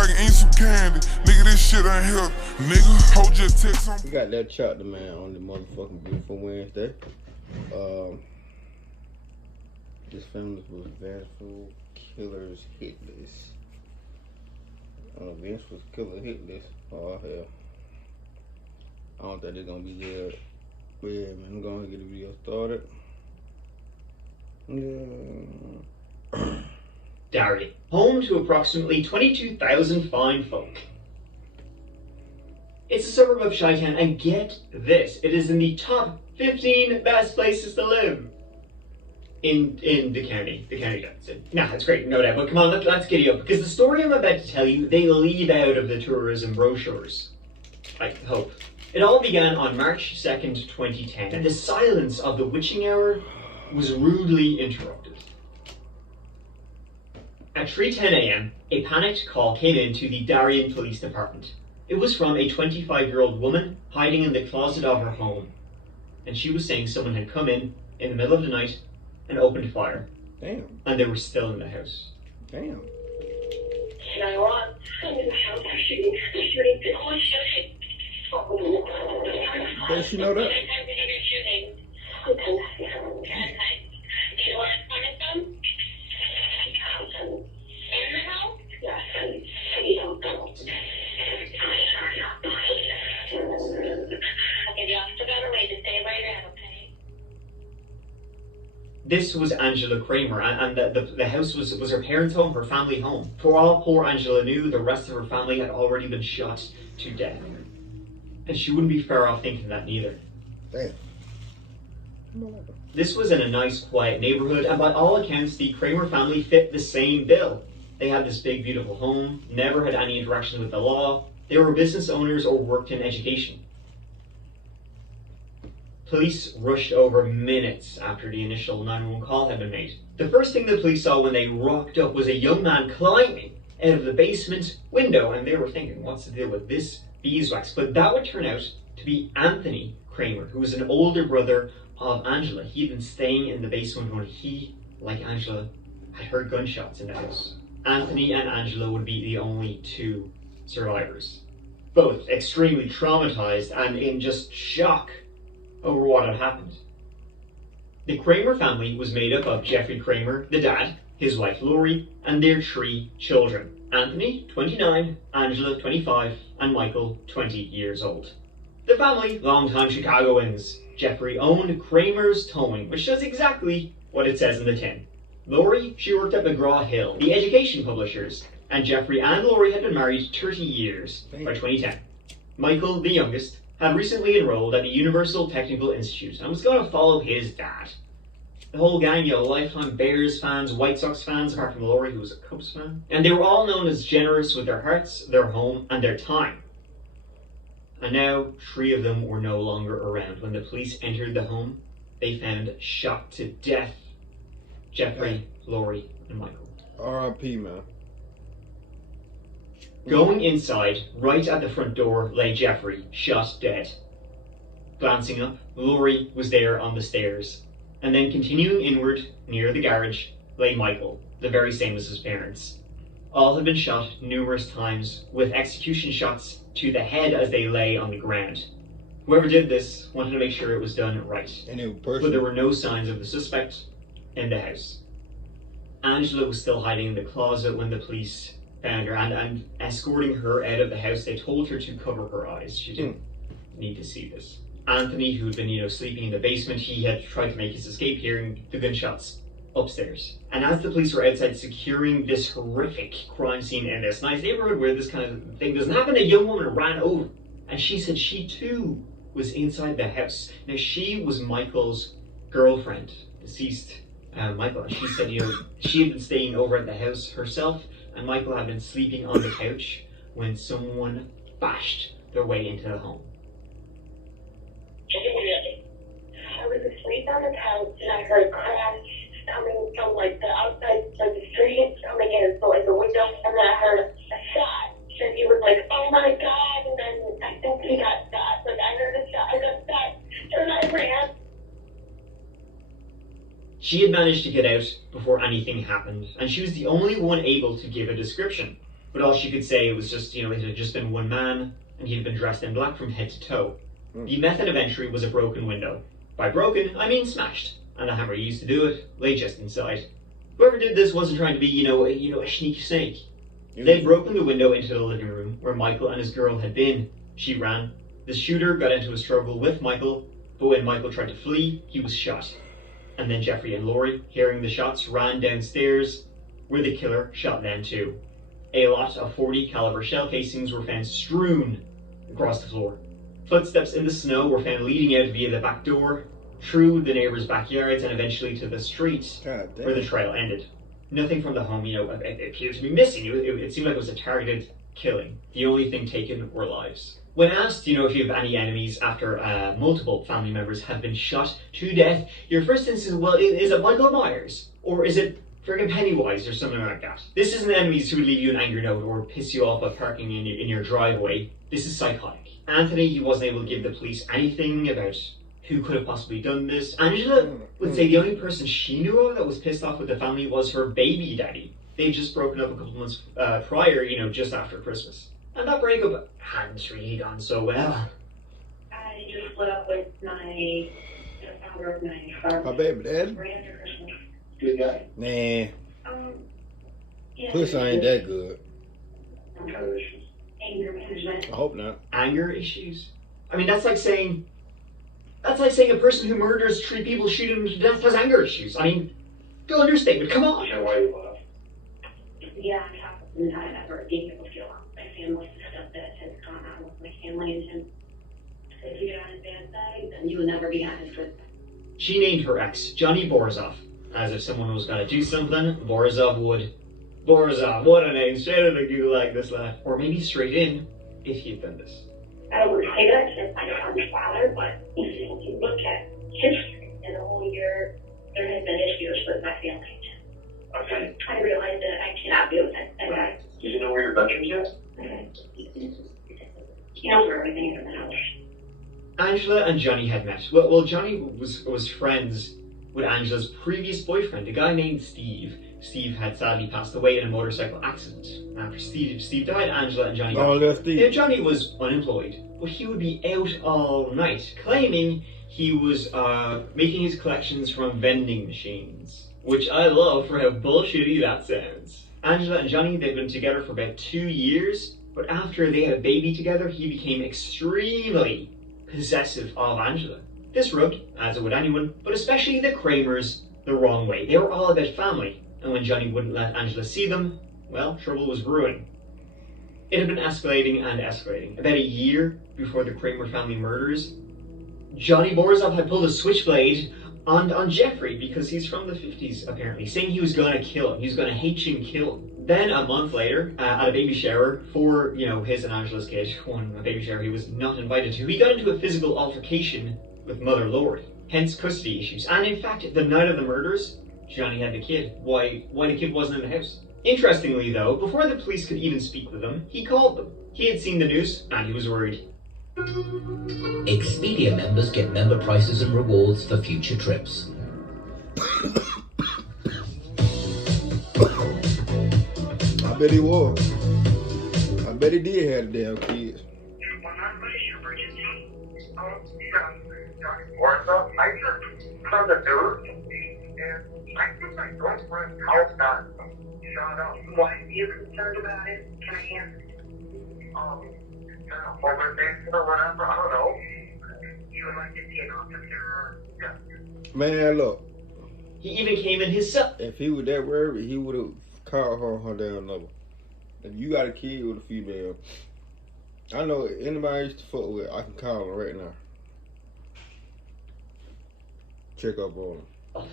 I can eat some candy. Nigga, this shit ain't healthy. Nigga, hold your text on. We got that chapter, man, on the motherfucking Beautiful Wednesday. This film was Vengeful Killer's Hitlist. Vengeful Killer Hitlist. Oh, hell. I don't think they're gonna be good. But yeah, man, I'm gonna get the video started. Yeah. Derry, home to approximately 22,000 fine folk. It's a suburb of Chi-Town, and get this, it is in the top 15 best places to live in the county that's in. Nah, that's great, no doubt, but come on, let's get you up, because the story I'm about to tell you, they leave out of the tourism brochures. I hope. It all began on March 2nd, 2010, and the silence of the witching hour was rudely interrupted. At 3:10 a.m., a panicked call came in to the Darien Police Department. It was from a 25-year-old woman hiding in the closet of her home, and she was saying someone had come in the middle of the night and opened fire. Damn. And they were still in the house. Damn. Does she know that? This was Angela Kramer, and the house was her parents' home, her family home. For all poor Angela knew, the rest of her family had already been shot to death. And she wouldn't be far off thinking that neither. Damn. This was in a nice, quiet neighborhood, and by all accounts, the Kramer family fit the same bill. They had this big, beautiful home, never had any interaction with the law. They were business owners or worked in education. Police rushed over minutes after the initial 911 call had been made. The first thing the police saw when they rocked up was a young man climbing out of the basement window, and they were thinking, what's the deal with this beeswax? But that would turn out to be Anthony Kramer, who was an older brother of Angela. He had been staying in the basement when he, like Angela, had heard gunshots in the house. Anthony and Angela would be the only two survivors, both extremely traumatized and in just shock over what had happened. The Kramer family was made up of Jeffrey Kramer, the dad, his wife Lori, and their 3 children. Anthony, 29, Angela, 25, and Michael, 20 years old. The family, longtime Chicagoans. Jeffrey owned Kramer's Towing, which does exactly what it says in the tin. Lori, she worked at McGraw-Hill, the education publishers, and Jeffrey and Lori had been married 30 years by 2010. Michael, the youngest, had recently enrolled at the Universal Technical Institute and was going to follow his dad. The whole gang, lifetime Bears fans, White Sox fans, apart from Lori, who was a Cubs fan. And they were all known as generous with their hearts, their home, and their time. And now, 3 of them were no longer around. When the police entered the home, they found shot to death Jeffrey, Lori, and Michael. R.I.P., man. Going inside, right at the front door, lay Jeffrey, shot dead. Glancing up, Lori was there on the stairs. And then continuing inward, near the garage, lay Michael, the very same as his parents. All had been shot numerous times, with execution shots to the head as they lay on the ground. Whoever did this wanted to make sure it was done right. But there were no signs of the suspect in the house. Angela was still hiding in the closet when the police found her, and escorting her out of the house, they told her to cover her eyes. She didn't need to see this. Anthony, who had been, sleeping in the basement, he had tried to make his escape, hearing the gunshots upstairs. And as the police were outside securing this horrific crime scene in this nice neighborhood where this kind of thing doesn't happen, a young woman ran over, and she said she too was inside the house. Now, she was Michael's girlfriend, deceased Michael, and she said, she had been staying over at the house herself, and Michael had been sleeping on the couch when someone bashed their way into the home. I was asleep on the couch and I heard a crash coming from the outside, the street, coming in the window, and then I heard a shot. And he was like, oh my God, and then I think he got shot. I heard a shot, I got shot, and I ran. She had managed to get out before anything happened, and she was the only one able to give a description. But all she could say was just, it had just been one man, and he had been dressed in black from head to toe. The method of entry was a broken window. By broken, I mean smashed, and the hammer used to do it lay just inside. Whoever did this wasn't trying to be, a sneaky snake. They'd broken the window into the living room where Michael and his girl had been. She ran. The shooter got into a struggle with Michael, but when Michael tried to flee, he was shot. And then Jeffrey and Laurie, hearing the shots, ran downstairs, where the killer shot them too. A lot of .40 caliber shell casings were found strewn across the floor. Footsteps in the snow were found leading out via the back door, through the neighbors' backyards, and eventually to the street where the trail ended. Nothing from the home, appeared to be missing. It seemed like it was a targeted killing. The only thing taken were lives. When asked, if you have any enemies after multiple family members have been shot to death, your first instinct is, well, is it Michael Myers? Or is it friggin' Pennywise or something like that? This isn't enemies who would leave you an angry note or piss you off by parking in your driveway. This is psychotic. Anthony, he wasn't able to give the police anything about who could have possibly done this. Angela would say the only person she knew of that was pissed off with the family was her baby daddy. They'd just broken up a couple months prior, just after Christmas. And that breakup hadn't really gone so well. I just split up with the father of my son. My baby dad? Right after Christmas. Good guy. Nah. Yeah. Pussy ain't that good. What kind of issues? Anger management. I hope not. Anger issues? I mean, that's like saying a person who murders 3 people, shooting them to death, has anger issues. I mean, go understatement, come on. You know why you left? Yeah, on top of not ever being able to get along with my family and stuff that has gone on with my family. And if you get on his bad side, then you will never be on his good side. She named her ex Johnny Borisov, as if someone was gonna do something, Borisov would. Borisov, what a name, straight out of the gulag, this lad. Or maybe straight in, if he had done this. I don't want to say that because my son's father, but if you look at history in the whole year, there has been issues with my family. Okay. I realized that I cannot be with that guy. Did you know where your veterans yet? He knows where everything is in the house. Angela and Johnny had met. Well, Johnny was friends with Angela's previous boyfriend, a guy named Steve. Steve had sadly passed away in a motorcycle accident. After Steve died, Angela and Johnny Johnny was unemployed, but he would be out all night, claiming he was making his collections from vending machines. Which I love for how bullshitty that sounds. Angela and Johnny, they'd been together for about 2 years, but after they had a baby together, he became extremely possessive of Angela. This rubbed, as it would anyone, but especially the Kramers, the wrong way. They were all about family, and when Johnny wouldn't let Angela see them, well, trouble was brewing. It had been escalating and escalating. About a year before the Kramer family murders, Johnny Borisov had pulled a switchblade on Jeffrey because he's from the 50s, apparently, saying he was going to kill him. He was going to H and kill him. Then, a month later, at a baby shower for, his and Angela's kid, a baby shower he was not invited to, he got into a physical altercation with Mother Laurie, hence custody issues. And in fact, the night of the murders, Johnny had the kid. Why the kid wasn't in the house? Interestingly, though, before the police could even speak with them, he called them. He had seen the news, and he was worried. Expedia members get member prices and rewards for future trips. I bet he was. I bet he did have the damn kids. I just from the news, and I think my girlfriend's house got shot up. Why are you concerned about it? Can I answer? Overdose or whatever, I don't know. You would like to see an officer? Yeah. Man, look. He even came in his cell. If he was that worried, he would have called her on her damn number. If you got a kid with a female, I know anybody I used to fuck with, I can call him right now. Check up on him.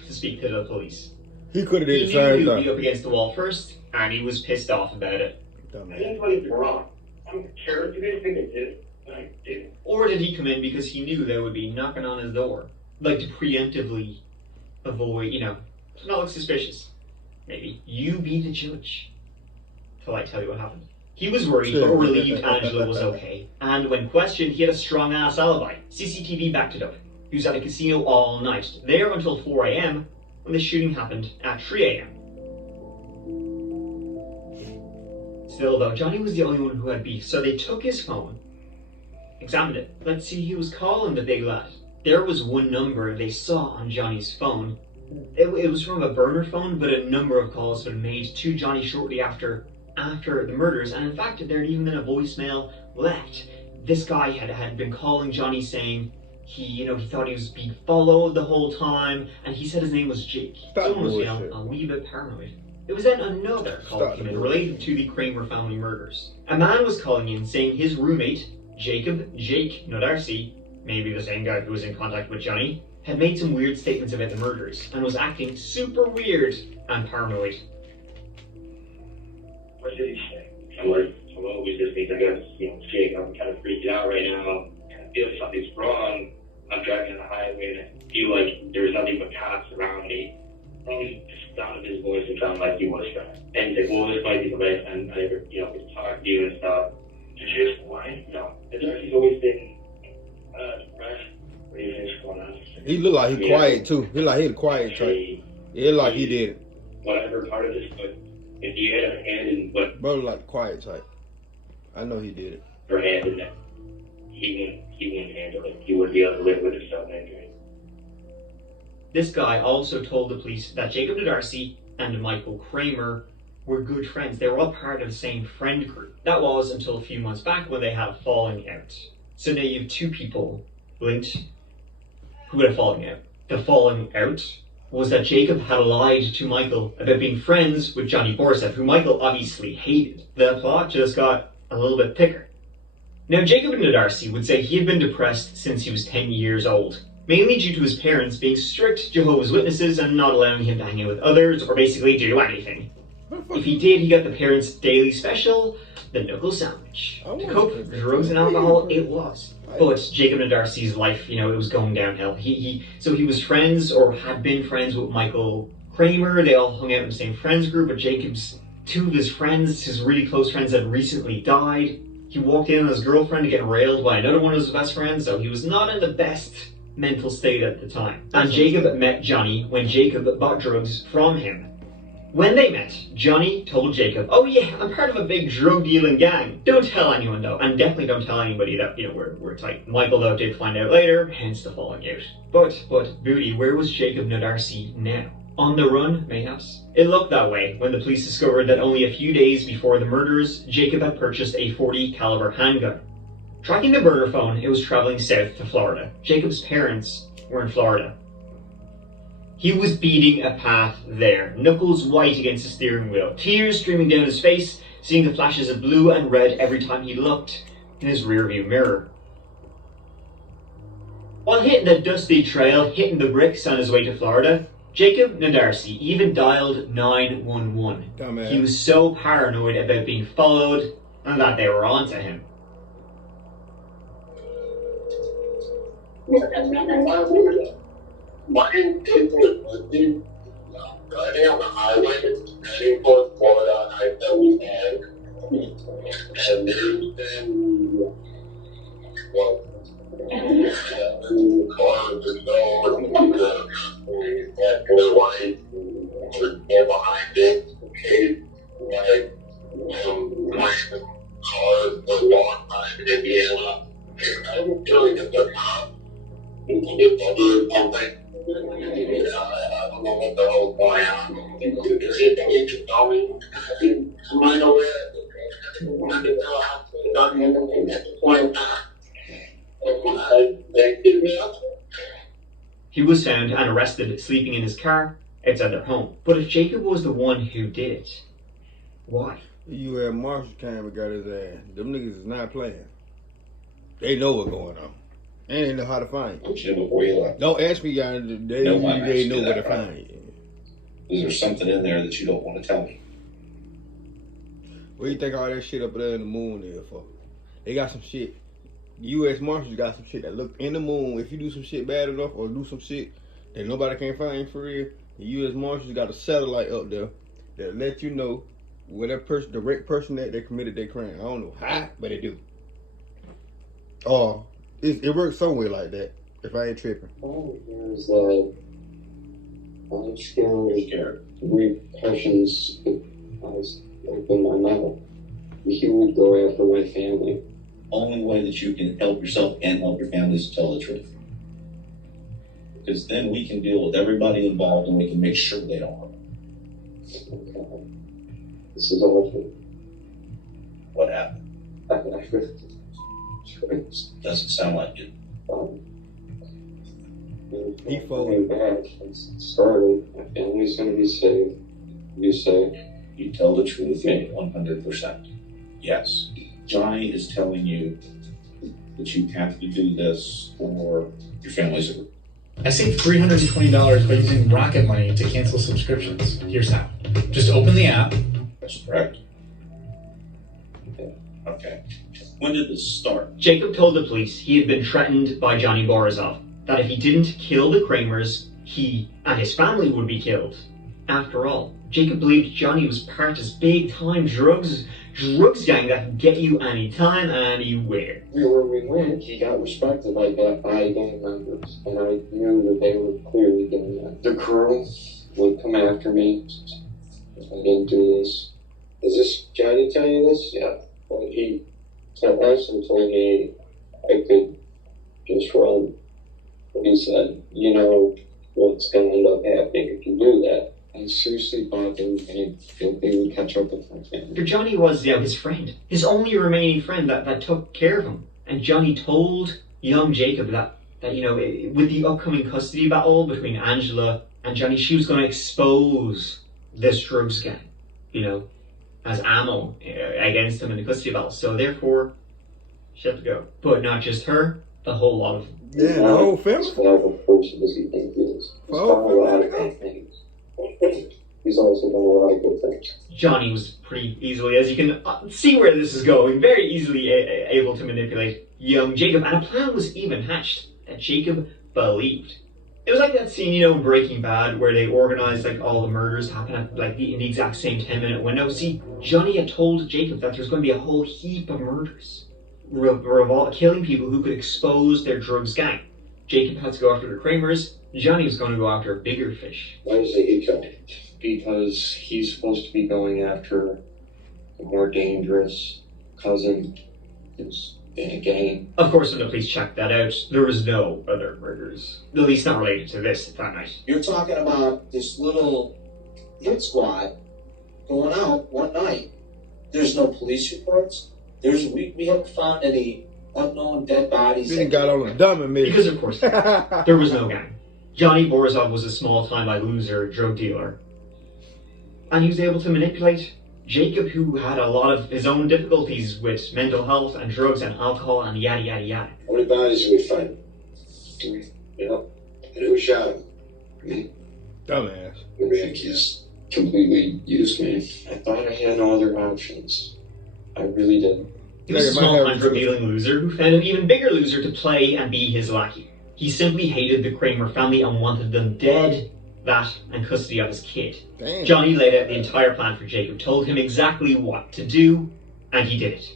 To speak to the police. He could have did He the knew same he would be thing. up against the wall first, and he was pissed off about it. I Dumbass. didn't do anything wrong. I'm scared. You didn't think I did, but I did. Or did he come in because he knew they would be knocking on his door? Like to preemptively avoid, to not look suspicious. Maybe. You be the judge. Till I tell you what happened. He was worried, but relieved Angela was okay. And when questioned, he had a strong-ass alibi. CCTV backed it up. He was at a casino all night, there until 4 a.m. when the shooting happened at 3 a.m. Still though, Johnny was the only one who had beef, so they took his phone, examined it. Let's see who was calling the big lad. There was one number they saw on Johnny's phone. It was from a burner phone, but a number of calls had been made to Johnny shortly after the murders, and in fact there had even been a voicemail left. This guy had been calling Johnny saying he thought he was being followed the whole time, and he said his name was Jake. Someone was a wee bit paranoid. It was then another call came in related to the Kramer family murders. A man was calling in saying his roommate, Jake Nodarcy, maybe the same guy who was in contact with Johnny, had made some weird statements about the murders and was acting super weird and paranoid. What did he say? Hello, we just need to go, Jake, I'm kind of freaked out right now. I feel something's wrong. I'm driving on the highway and I feel like there's nothing but cops around me. The sound of his voice, it sounded like he was trying. And he's like, well, this might be the way, and I never, could talk to you and stuff. Did you just why? No. He's always been depressed. What do you think's going on? He look like he quiet too. He like he quiet type. Yeah, like he did it. Whatever part of this, but if you had a hand in what... Bro, like quiet type. I know he did it. Her hand in that. He wouldn't handle it. He wouldn't be able to live with his self-injury. This guy also told the police that Jacob Darcy and Michael Kramer were good friends. They were all part of the same friend group. That was until a few months back when they had a falling out. So now you have two people linked who had a falling out. The falling out was that Jacob had lied to Michael about being friends with Johnny Borsev, who Michael obviously hated. The plot just got a little bit thicker. Now, Jacob Darcy would say he had been depressed since he was 10 years old, mainly due to his parents being strict Jehovah's Witnesses and not allowing him to hang out with others or basically do anything. If he did, he got the parents' daily special, the knuckle sandwich. To cope with drugs and alcohol, it was. But Jacob Darcy's life, it was going downhill. He was friends or had been friends with Michael Kramer. They all hung out in the same friends group, but Jacob's two of his friends, his really close friends, had recently died. He walked in on his girlfriend to get railed by another one of his best friends, so he was not in the best mental state at the time. And Jacob met Johnny when Jacob bought drugs from him. When they met, Johnny told Jacob, "Oh yeah, I'm part of a big drug dealing gang. Don't tell anyone though, and definitely don't tell anybody that we're tight." Michael though did find out later, hence the falling out. But Booty, where was Jacob Darcy now? On the run, mayhaps? It looked that way when the police discovered that only a few days before the murders, Jacob had purchased a .40 caliber handgun. Tracking the burner phone, it was traveling south to Florida. Jacob's parents were in Florida. He was beating a path there, knuckles white against the steering wheel, tears streaming down his face, seeing the flashes of blue and red every time he looked in his rearview mirror. While hitting the dusty trail, hitting the bricks on his way to Florida, Jacob Darcy even dialed 911. Dumbass. He was so paranoid about being followed and that they were onto him. Why didn't people driving on the highway heading towards Florida on I-75, and there's been, well, 7 cars or so, and their wife were behind it, okay, like, random cars for a long time in Indiana. I was feeling that the cops get over something. I don't know what the hell's going on. Is it anything going? Am I aware? I can tell I've done anything at the point. They did me up. He was found and arrested sleeping in his car outside their home. But if Jacob was the one who did it, why? You had Marshall came and got his ass. Them niggas is not playing. They know what's going on. And they know how to find you. Before you left. Don't ask me, guys. They know where to find you. Is there something in there that you don't want to tell me? What do you think all that shit up there in the moon is for? They got some shit. The U.S. Marshals got some shit that look in the moon. If you do some shit bad enough or do some shit that nobody can find you for real, the U.S. Marshals got a satellite up there that let you know where that person, the right person that they committed their crime. I don't know how, but they do. It works somewhere like that, if I ain't tripping. There's I'm scared repercussions as open my mouth. he would go after my family. Only way that you can help yourself and help your family is to tell the truth. Because then we can deal with everybody involved and we can make sure they don't harm. Okay. This is awful. What happened? It Doesn't sound like it. He falling back. It's started. My family's gonna be safe. You say? You tell the truth, 100%. Yes. Johnny is telling you that you have to do this or your family's a... I saved $320 by using Rocket Money to cancel subscriptions. Here's how. Just open the app. That's correct. Okay. When did this start? Jacob told the police he had been threatened by Johnny Borisov, that if he didn't kill the Kramers, he and his family would be killed. After all, Jacob believed Johnny was part of this big-time drugs gang that could get you anytime, anywhere. Where we went, he got respected like that by gang members, and I knew that they were clearly doing that. The crew would come after me. I didn't do this. Is this Johnny telling you this? Yeah. Well, he also told me I could just run. But he said, you know what's going to end up happening if you do that. I seriously thought they would catch up with my family. For Johnny was, his friend. His only remaining friend that took care of him. And Johnny told young Jacob that, with the upcoming custody battle between Angela and Johnny, she was going to expose this drugs gang, as ammo against him in the custody battle. So therefore, she had to go. But not just her, the whole lot of them. Yeah, the whole family. He's one of the person as he thinks he is. He's done a lot of good things. He's also done a lot of good things. Johnny was pretty easily, as you can see where this is going, very easily able to manipulate young Jacob. And a plan was even hatched that Jacob believed. It was like that scene, in Breaking Bad, where they organized all the murders happen at in the exact same 10-minute window. See, Johnny had told Jacob that there's going to be a whole heap of murders, killing people who could expose their drugs gang. Jacob had to go after the Kramers. Johnny was going to go after a bigger fish. Why does he go? Because he's supposed to be going after the more dangerous cousin who's in a gang. Of course, when the police checked that out, there was no other murders. At least not related to this that night. You're talking about this little hit squad going out one night. There's no police reports. We haven't found any unknown dead bodies. He got on a dumb and because of course there was no gang. Johnny Borisov was a small-time loser, drug dealer. And he was able to manipulate Jacob, who had a lot of his own difficulties with mental health and drugs and alcohol and yada yada yada. How many bodies did we find? Yeah. And who shot him? Me. Dumbass. The Yankees completely used me. I thought I had no other options. I really did. He was a small-time drug-dealing loser who found an even bigger loser to play and be his lackey. He simply hated the Kramer family and wanted them dead, that, and custody of his kid. Damn. Johnny laid out the entire plan for Jacob, told him exactly what to do, and he did it.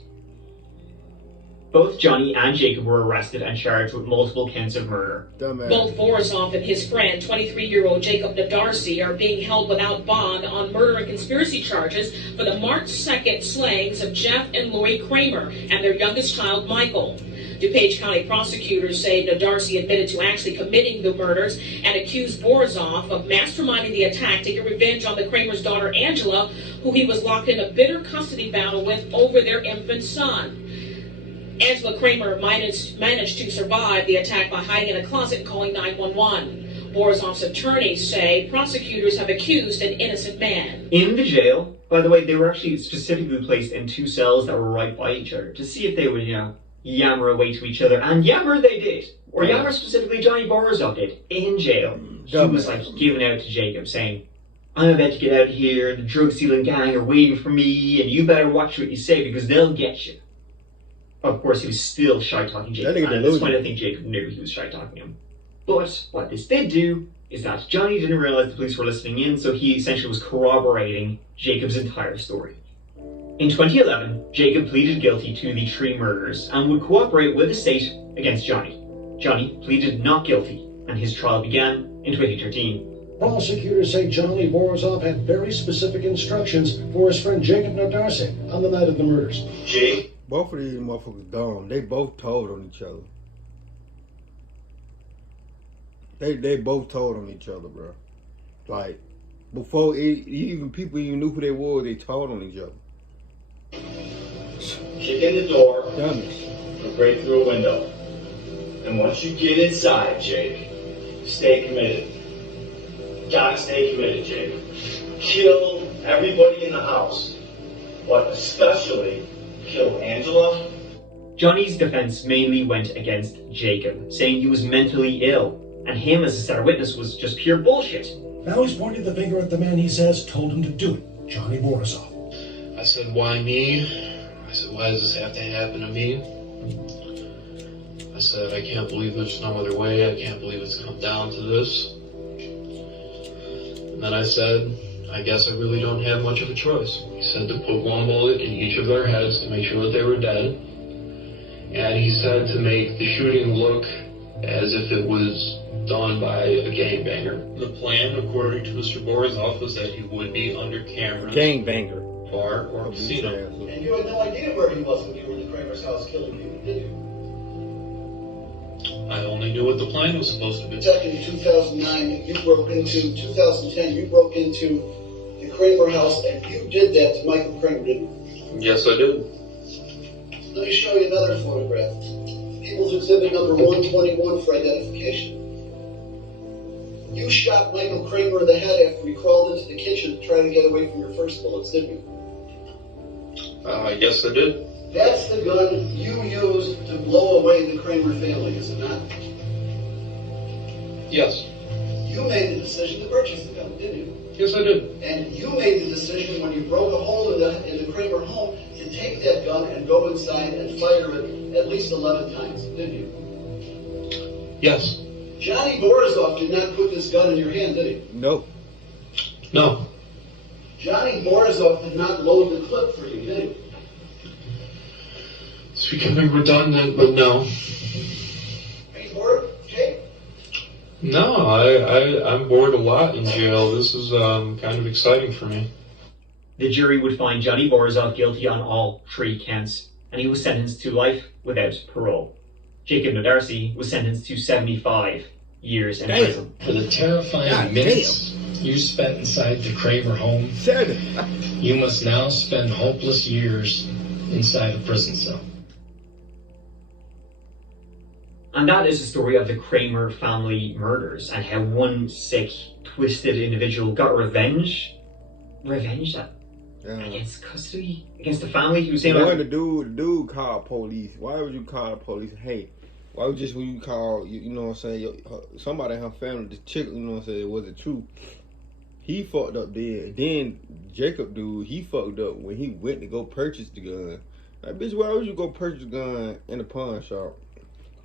Both Johnny and Jacob were arrested and charged with multiple counts of murder. Dumbass. Both Borisov and his friend, 23-year-old Jacob Nadarsi, are being held without bond on murder and conspiracy charges for the March 2nd slayings of Jeff and Lori Kramer and their youngest child, Michael. DuPage County prosecutors say Nadarsi admitted to actually committing the murders and accused Borisov of masterminding the attack to get revenge on the Kramer's daughter, Angela, who he was locked in a bitter custody battle with over their infant son. Angela Kramer managed to survive the attack by hiding in a closet and calling 911. Borisov's attorneys say prosecutors have accused an innocent man. In the jail, by the way, they were actually specifically placed in two cells that were right by each other to see if they would, yammer away to each other. And yammer they did. Or yammer specifically Johnny Borisov did. In jail. He was giving out to Jacob saying, I'm about to get out of here, the drug stealing gang are waiting for me, and you better watch what you say because they'll get you. Of course, he was still shy-talking Jacob, and at this point I think Jacob knew he was shy-talking him. But what this did do is that Johnny didn't realize the police were listening in, so he essentially was corroborating Jacob's entire story. In 2011, Jacob pleaded guilty to the 3 murders and would cooperate with the state against Johnny. Johnny pleaded not guilty, and his trial began in 2013. Prosecutors say Johnny Borisov had very specific instructions for his friend Jacob Darcy on the night of the murders. Jake? Both of these motherfuckers dumb. They both told on each other. They both told on each other, bro. Like, before even people even knew who they were, they told on each other. Kick in the door. Dummies. Or break through a window. And once you get inside, Jake, stay committed. Gotta stay committed, Jake. Kill everybody in the house. But especially kill Angela. Johnny's defense mainly went against Jacob, saying he was mentally ill, and him as a star witness was just pure bullshit. Now he's pointing the finger at the man he says told him to do it, Johnny Borisov. I said, why me? I said, why does this have to happen to me? I said, I can't believe there's no other way. I can't believe it's come down to this. And then I said, I guess I really don't have much of a choice. He said to put one bullet in each of their heads to make sure that they were dead. And he said to make the shooting look as if it was done by a gangbanger. The plan, according to Mr. Borisov, was that he would be under cameras. Gangbanger. Bar or casino. And you had no idea where he was when you were in the Kramer's house killing people, did you? I only knew what the plan was supposed to be. Back in 2010, you broke into the Kramer house, and you did that to Michael Kramer, didn't you? Yes, I did. Let me show you another photograph. People's Exhibit number 121 for identification. You shot Michael Kramer in the head after he crawled into the kitchen to try to get away from your first bullets, didn't you? Yes, I did. That's the gun you used to blow away the Kramer family, is it not? Yes. You made the decision to purchase the gun, didn't you? Yes, I did. And you made the decision when you broke a hole in the Kramer home to take that gun and go inside and fire it at least 11 times, didn't you? Yes. Johnny Borisov did not put this gun in your hand, did he? No. No. Johnny Borisov did not load the clip for you, did he? It's becoming redundant, but no. Are you bored, Jake? No, I'm bored a lot in jail. This is kind of exciting for me. The jury would find Johnny Borisov guilty on all 3 counts, and he was sentenced to life without parole. Jacob Darcy was sentenced to 75 years in prison. For the terrifying minutes you spent inside the Kramer home, you must now spend hopeless years inside a prison cell. And that is the story of the Kramer family murders and how one sick, twisted individual got revenge against custody, against the family. He was saying, the dude called police. Why would you call the police? Hey, why would when you call, you know what I'm saying, somebody in her family, the chick, you know what I'm saying, was it true? He fucked up there. Then Jacob dude, he fucked up when he went to go purchase the gun. Like, bitch, why would you go purchase a gun in a pawn shop?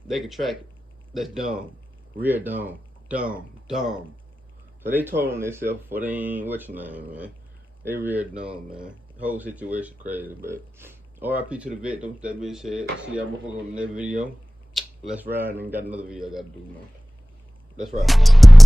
They can track it. That's dumb. Real dumb. Dumb. So they told on themselves for they ain't, what's your name, man? They real dumb, man. The whole situation crazy, but RIP to the victims, that bitch said. See y'all motherfuckers on the next video. Let's ride and got another video I gotta do, man. Let's ride.